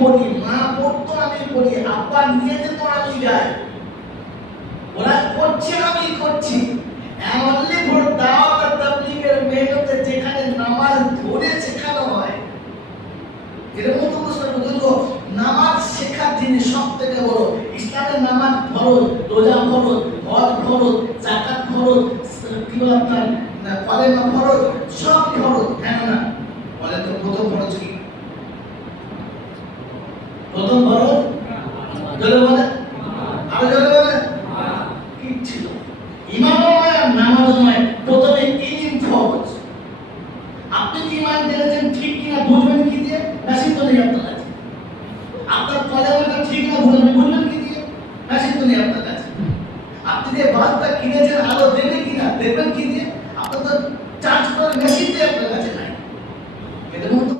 পড়ি, মা পড়তো আমি পড়ি, আব্বা নিয়ে যেত আমি যাই, ওরা করছে আমি করছি। এমনলি ভোর দাওয়াত আর তাবলীগের মেহনতে যেখানে নামাজ ধরে শেখানো হয়, এর মতো বুঝল নামাজ শেখার জিনিস সব থেকে বড়। ইসলামের নামাজ ফরজ, রোজা ফরজ, হজ ফরজ, যাকাত ফরজ, কি বলে আপনার কলেমা ফরজ, সব ফরজ। কেন না বলেন তো প্রথম ফরজ কি? প্রথম ফরজ জোরে বলে, আরো জোরে বলে, কি ছিল? ইমানও নয় আর নামাজও নয়, প্রথমে ইলম ফরজ। আপনি কি ইমান জেনেছেন ঠিক কিনা বুঝবেন কি দিয়ে? মেশিন তো নেই আপনার কাছে। আপনার কলেমাটা ঠিক না বুঝবেন কি দিয়ে? মেশিন তো নেই আপনার কাছে। আপনি যে বাসটা কিনে